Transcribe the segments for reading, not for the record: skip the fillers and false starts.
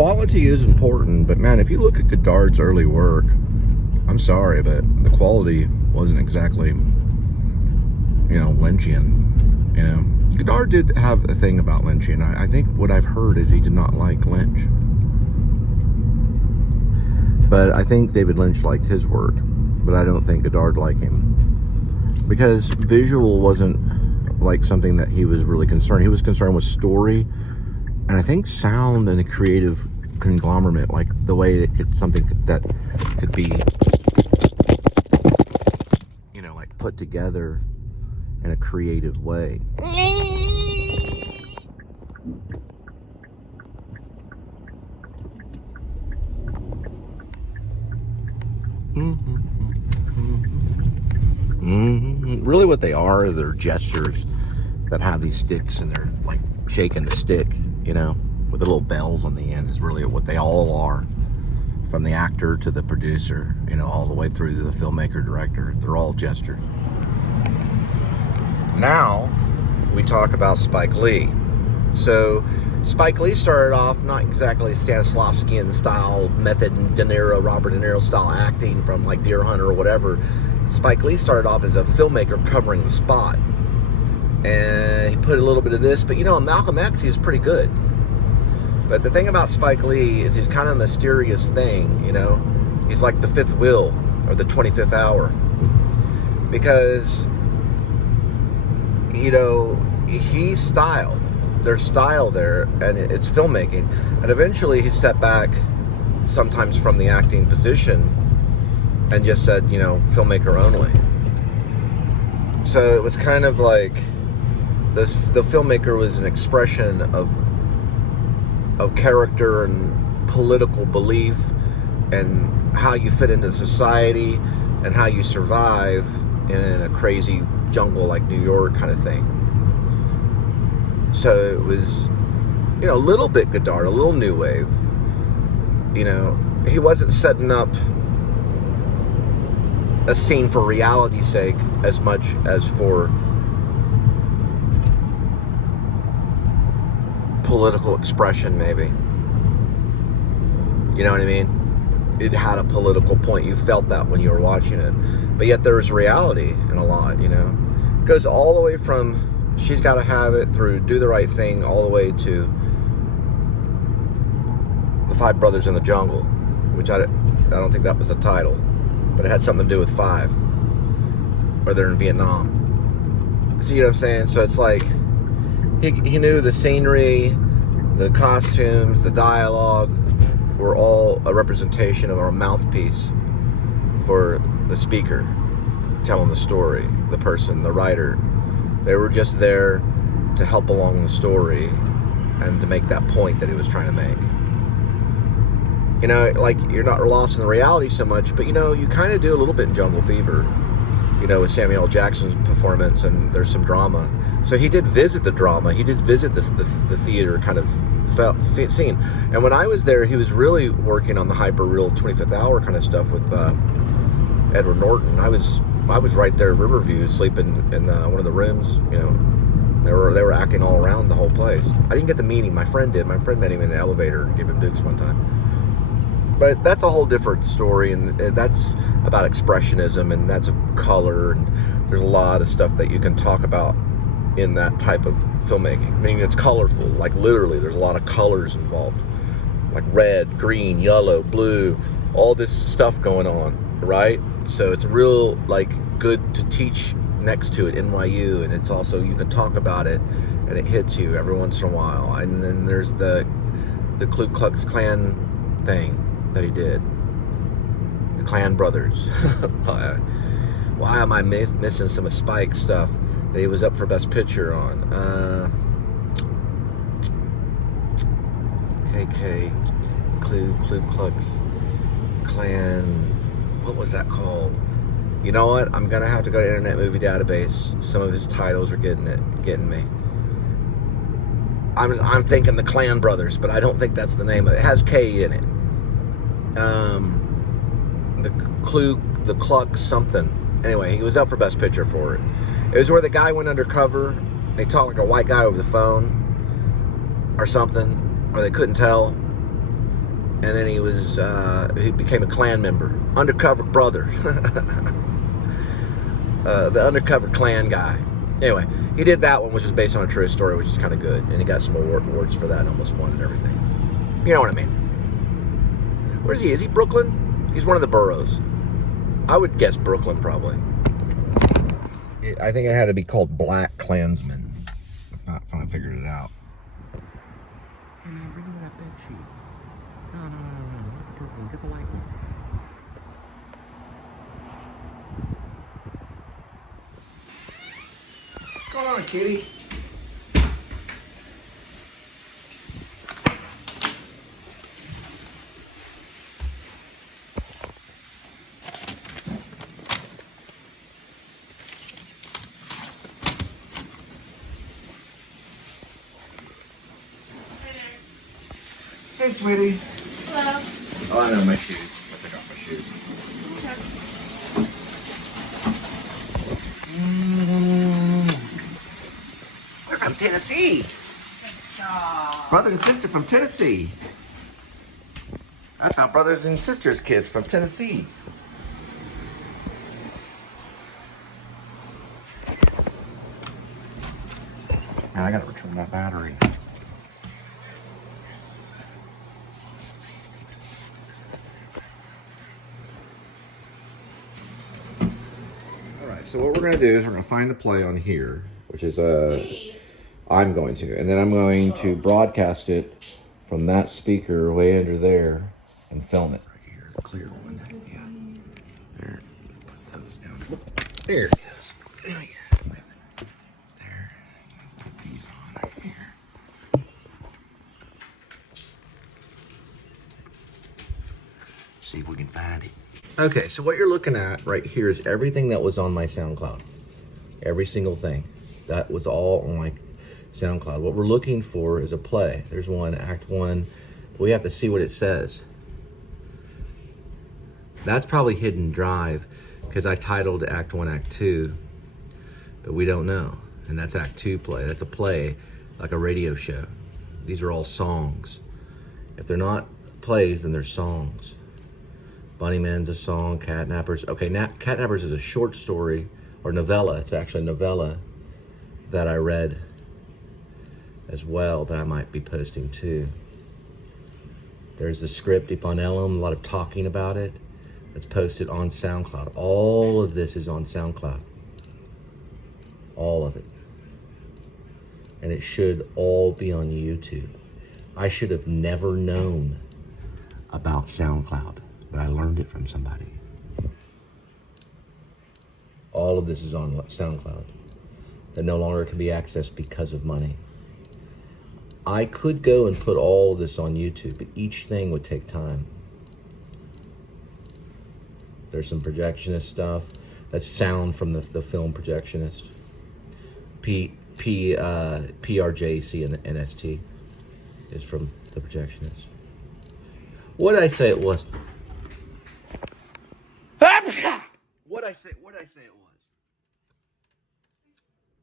quality is important, but man, if you look at Godard's early work, I'm sorry, but the quality wasn't exactly, Lynchian. Godard did have a thing about Lynchian. I think what I've heard is he did not like Lynch. But I think David Lynch liked his work, but I don't think Godard liked him. Because visual wasn't like something that he was really concerned. He was concerned with story, and I think sound and a creative conglomerate, like the way it could, something that could be, like put together in a creative way. Really what they are is they're gestures that have these sticks, and they're like shaking the stick, with the little bells on the end is really what they all are. From the actor to the producer, all the way through to the filmmaker, director. They're all gestures. Now, we talk about Spike Lee. So, Spike Lee started off not exactly Stanislavskian style method and Robert De Niro style acting from like Deer Hunter or whatever. Spike Lee started off as a filmmaker covering the spot. And he put a little bit of this, but in Malcolm X, he was pretty good. But the thing about Spike Lee is he's kind of a mysterious thing, He's like the fifth wheel or the 25th hour. Because, he's styled. There's style there, and it's filmmaking. And eventually he stepped back sometimes from the acting position and just said, filmmaker only. So it was kind of like the filmmaker was an expression of character and political belief and how you fit into society and how you survive in a crazy jungle like New York kind of thing. So it was, a little bit Godard, a little new wave. He wasn't setting up a scene for reality's sake as much as for political expression, maybe. You know what I mean? It had a political point. You felt that when you were watching it. But yet there was reality in a lot, It goes all the way from She's Gotta Have It through Do the Right Thing all the way to The Five Brothers in the Jungle, which I don't think that was the title, but it had something to do with five, or they're in Vietnam. See what I'm saying? So it's like he knew the scenery, the costumes, the dialogue were all a representation of our mouthpiece for the speaker telling the story, the person, the writer. They were just there to help along the story and to make that point that he was trying to make. Like you're not lost in the reality so much, but you kind of do a little bit in Jungle Fever, with Samuel L. Jackson's performance, and there's some drama. So he did visit the drama. He did visit the theater kind of scene. And when I was there, he was really working on the hyper-real 25th hour kind of stuff with Edward Norton. I was right there at Riverview, sleeping in one of the rooms. They were acting all around the whole place. I didn't get to meet him. My friend did. My friend met him in the elevator and gave him dukes one time. But that's a whole different story, and that's about expressionism, and that's a color, and there's a lot of stuff that you can talk about in that type of filmmaking. I mean, it's colorful, like literally, there's a lot of colors involved, like red, green, yellow, blue, all this stuff going on, right? So it's real, like, good to teach next to at NYU, and it's also, you can talk about it, and it hits you every once in a while. And then there's the Ku Klux Klan thing that he did, the Klan brothers. Why am I missing some of Spike's stuff that he was up for Best Picture on? KK, Ku Klux Klan, what was that called? You know what? I'm gonna have to go to Internet Movie Database. Some of his titles are getting me. I'm thinking the Klan Brothers, but I don't think that's the name of it. It has K in it. The Klux something. Anyway, he was up for Best Picture for it. It was where the guy went undercover. They talked like a white guy over the phone or something, or they couldn't tell. and then he became a Klan member, undercover brother, the undercover Klan guy. Anyway, he did that one, which is based on a true story, which is kind of good, and he got some awards for that, and almost won and everything. You know what I mean? Where is he? Is he Brooklyn? He's one of the boroughs. I would guess Brooklyn, probably. I think it had to be called Black Klansman. If I figured it out. Hey man, bring me that bed sheet. No. Not the purple one. Get the white one. What's going on, kitty? Hey, sweetie. Hello. Oh, I know my shoes. I took off my shoes. We're from Tennessee. Good job. Brother and sister from Tennessee. That's how brothers and sisters kiss, from Tennessee. Now I gotta return that battery. So what we're going to do is we're going to find the play on here, which is I'm going to, and then I'm going to broadcast it from that speaker way under there and film it. Right here, the clear one. Yeah. There. Put those down. There it goes. There. There. Put these on right here. See if we can find it. Okay, so what you're looking at right here is everything that was on my SoundCloud. Every single thing. That was all on my SoundCloud. What we're looking for is a play. There's one, Act 1. We have to see what it says. That's probably hidden drive because I titled Act 1, Act 2, but we don't know. And that's Act 2 play. That's a play, like a radio show. These are all songs. If they're not plays, then they're songs. Bunnyman's a song, Catnappers. Okay, Catnappers is a short story, or novella. It's actually a novella that I read as well that I might be posting too. There's the script, Ipanellum, a lot of talking about it. It's posted on SoundCloud. All of this is on SoundCloud. All of it. And it should all be on YouTube. I should have never known about SoundCloud, but I learned it from somebody. All of this is on SoundCloud that no longer can be accessed because of money. I could go and put all of this on YouTube, but each thing would take time. There's some projectionist stuff. That's sound from the film Projectionist. PRJC and NST is from the Projectionist. What did I say it was? What did I say it was?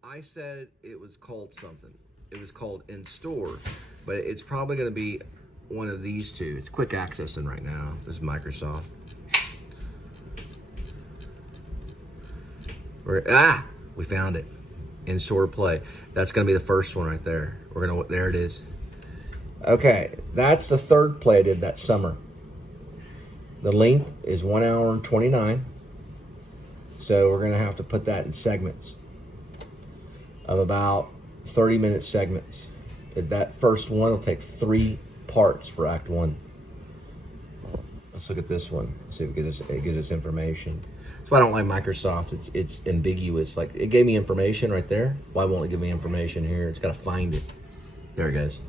I said it was called something. It was called In Store, but it's probably going to be one of these two. It's quick accessing right now. This is Microsoft. We found it. In Store Play. That's going to be the first one right there. There it is. Okay, that's the third play I did that summer. The length is 1 hour and 29. So we're going to have to put that in segments of about 30-minute segments. That first one will take 3 parts for Act 1. Let's look at this one. See if it gives us information. That's why I don't like Microsoft. It's ambiguous. Like, it gave me information right there. Why won't it give me information here? It's got to find it. There it goes.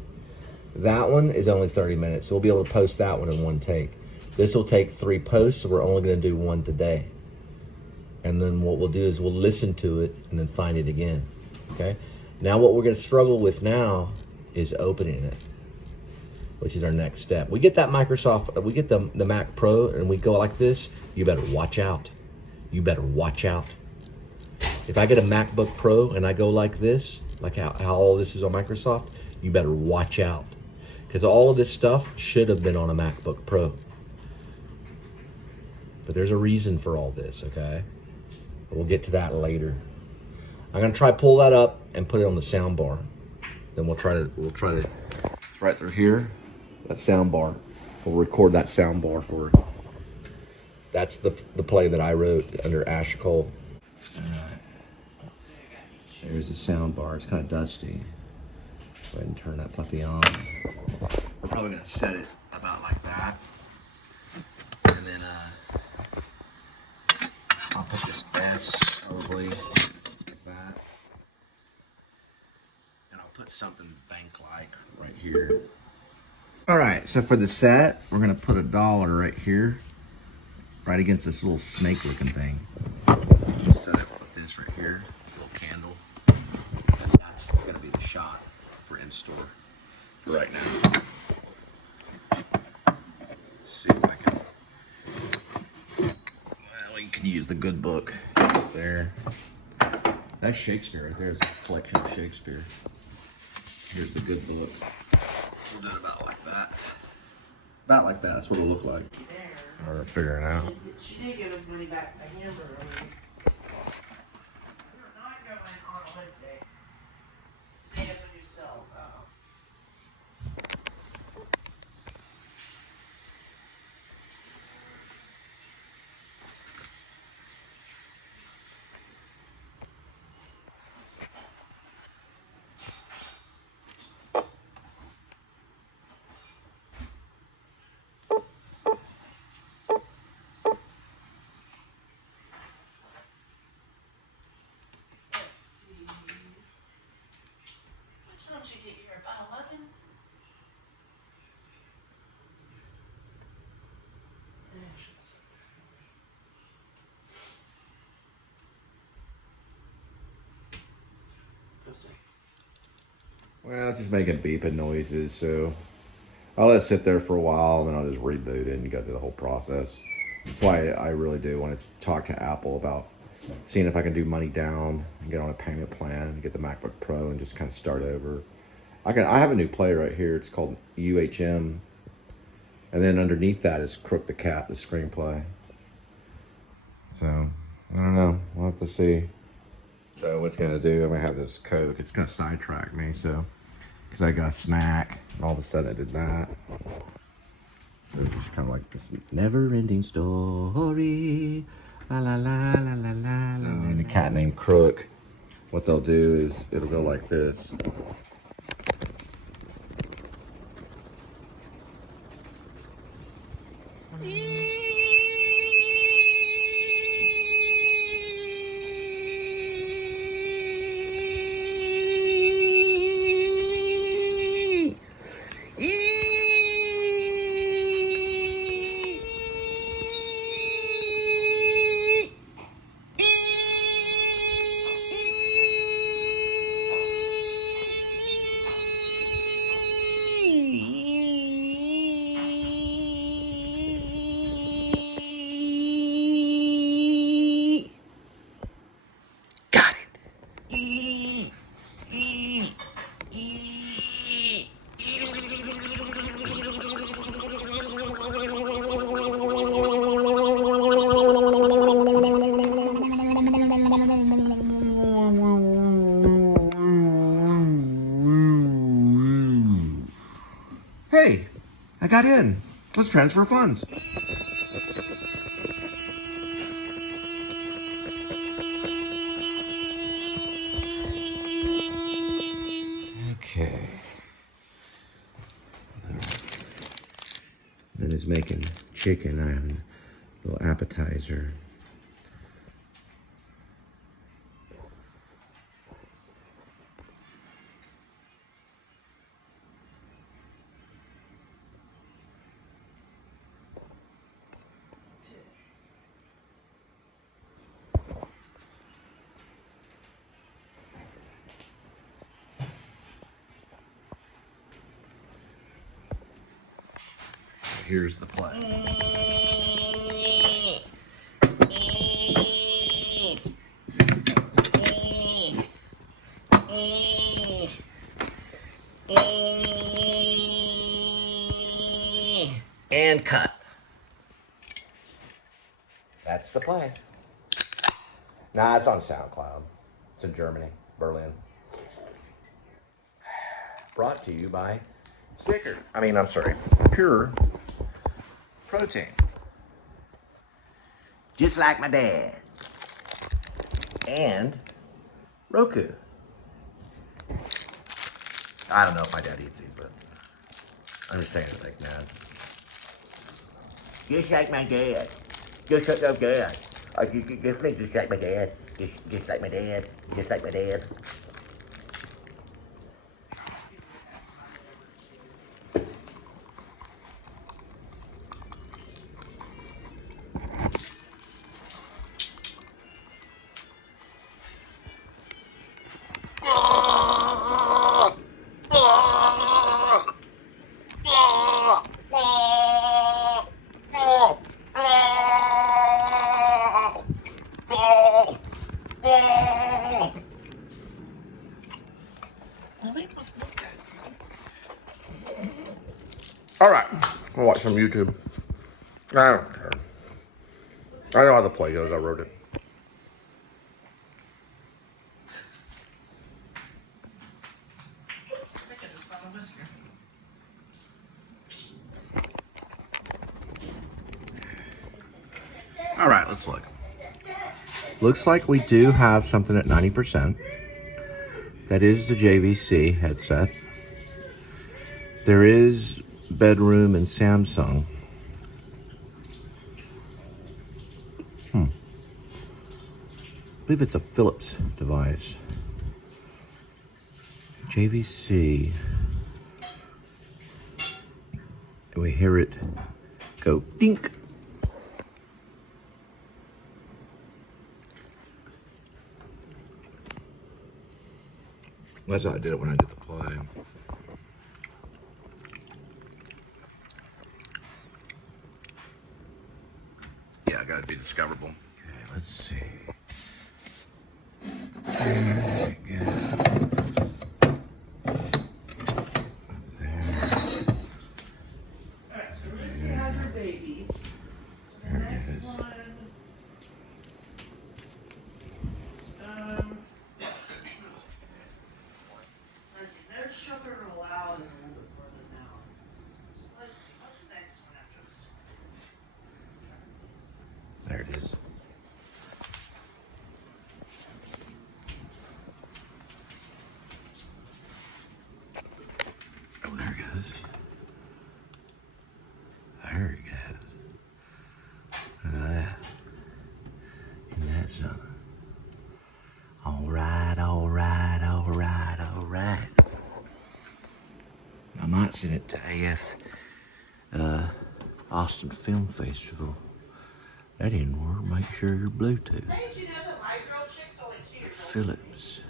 That one is only 30 minutes. So we'll be able to post that one in one take. This will take 3 posts, so we're only going to do 1 today. And then what we'll do is we'll listen to it and then find it again. Okay? Now what we're going to struggle with now is opening it, which is our next step. We get that Microsoft, we get the Mac Pro, and we go like this. You better watch out. You better watch out. If I get a MacBook Pro and I go like this, like how all this is on Microsoft, you better watch out. Because all of this stuff should have been on a MacBook Pro. But there's a reason for all this, okay? We'll get to that later. I'm gonna try pull that up and put it on the sound bar. Then we'll try to it's right through here, that sound bar. We'll record that sound bar for her. That's the play that I wrote under Ash Cole. All right. There's the sound bar. It's kind of dusty. Go ahead and turn that puppy on. We're probably gonna set it about like that. And then I'll put this S probably like that. And I'll put something bank-like right here. All right, so for the set, we're gonna put $1 right here, right against this little snake-looking thing. Just set it with this right here, little candle. And that's gonna be the shot for in-store for right now. Let's see if I can. Well, you can use the good book there. That's Shakespeare right there. It's a collection of Shakespeare. Here's the good book. We'll do it about like that. About like that. That's what it'll look like. We're figuring out. She did give us money back for the hamburger. We're not going on a Wednesday. They have to do sales. What time did you get here? About 11? Well, it's just making beeping noises, so I'll let it sit there for a while, and then I'll just reboot it and go through the whole process. That's why I really do want to talk to Apple about seeing if I can do money down and get on a payment plan and get the MacBook Pro and just kind of start over. I have a new play right here. It's called UHM, and then underneath that is Crook the Cat, the screenplay. So I don't know. We'll have to see. So what's gonna do? I'm gonna have this Coke. It's gonna sidetrack me. So because I got a snack, and all of a sudden I did that. So it's kind of like this never-ending story. La la la la la la la. And a cat named Crook. What they'll do is it'll go like this. Hey, I got in. Let's transfer funds. Okay. Then he's making chicken. I have a little appetizer. Here's the play. And cut. That's the play. Nah, it's on SoundCloud. It's in Germany, Berlin. Brought to you by Pure Protein. Just like my dad. And Roku. I don't know if my dad eats these, but I'm just saying, like, man. Just like my dad. Just like my dad. Just like my dad. Just like my dad. Just like my dad. All right, we'll watch some YouTube. I don't care. I know how the play goes. I wrote it. Oops, I think I just found a whisker. All right, let's look. Looks like we do have something at 90%. That is the JVC headset. There is bedroom and Samsung. I believe it's a Philips device. JVC. And we hear it go dink. That's how I did it when I did the play. Yeah, I gotta be discoverable. Okay, let's see. There we go. There. Alright, so Lucy has her baby. So the next one. Let's see, no sugar allowed is a little bit further down. So let's see, what's the next one after this one? There it is. Oh, there it goes. There it goes. Look at that. Isn't that something? All right, all right, all right, all right. I might send it to AF Austin Film Festival. That didn't work. Make sure your Bluetooth. Hey, you know that my girl chick's only 2 years old. Philips.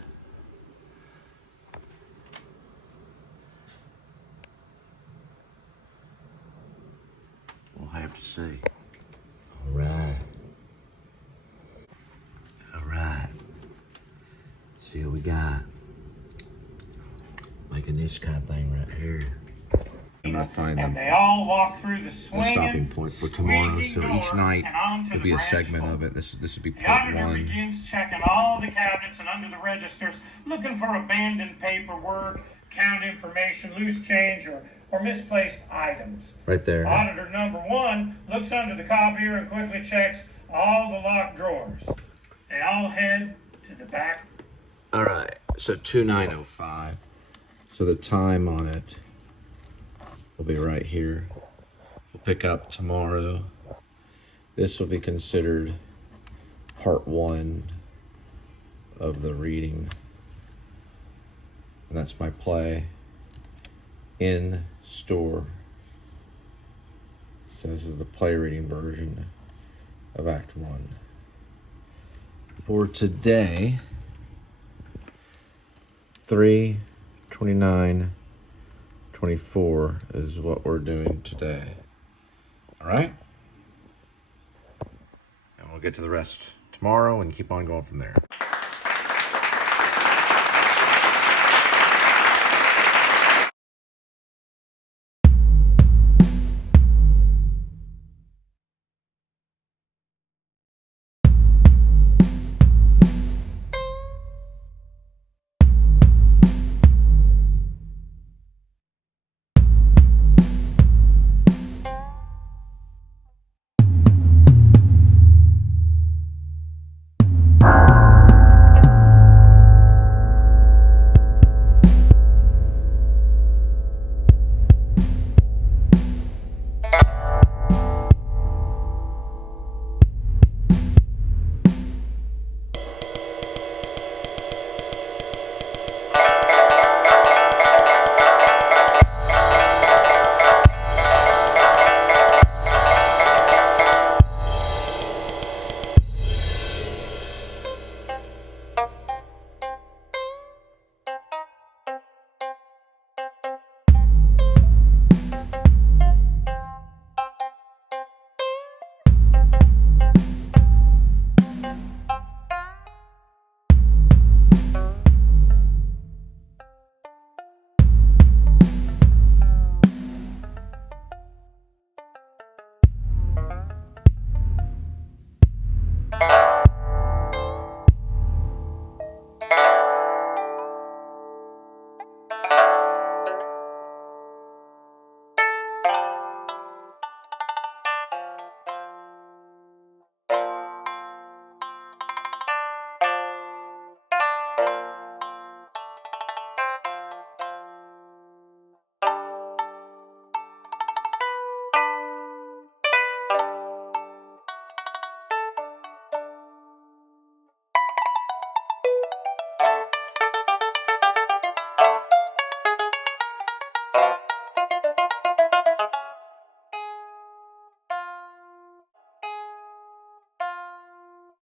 We'll have to see. All right. All right. See what we got. Making this kind of thing right here. I'm gonna find and they all walk through the the swinging, stopping point for tomorrow. So squeaking each door night and onto will the be a branch segment floor. of it. This would be The part auditor one. begins checking all the cabinets and under the registers, looking for abandoned paperwork, count information, loose change, or misplaced items. Right there. Auditor number 1 looks under the copier and quickly checks all the locked drawers. They all head to the back. All right. So 2905. So the time on it will be right here. We'll pick up tomorrow. This will be considered part 1 of the reading. And that's my play in store. So this is the play reading version of Act 1. For today, 3/29/24 is what we're doing today. All right? And we'll get to the rest tomorrow and keep on going from there.